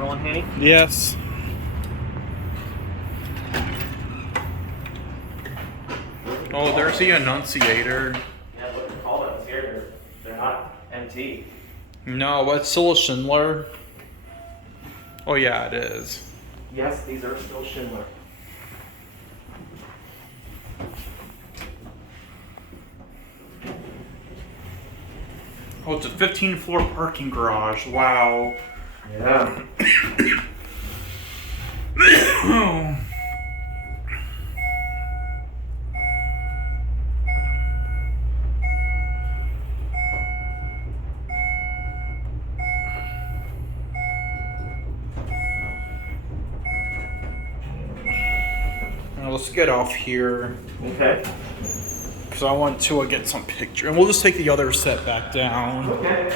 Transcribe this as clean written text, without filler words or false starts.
rolling, Hanny? Yes. Oh, there's the Annunciator. Yeah, look at all those here. They're not MT. No, but it's still a Schindler. Oh yeah, it is. Yes, these are still Schindler. Oh, it's a 15-floor parking garage. Wow. Yeah. Now let's get off here Okay. because I want to get some picture, and we'll just take the other set back down. Okay.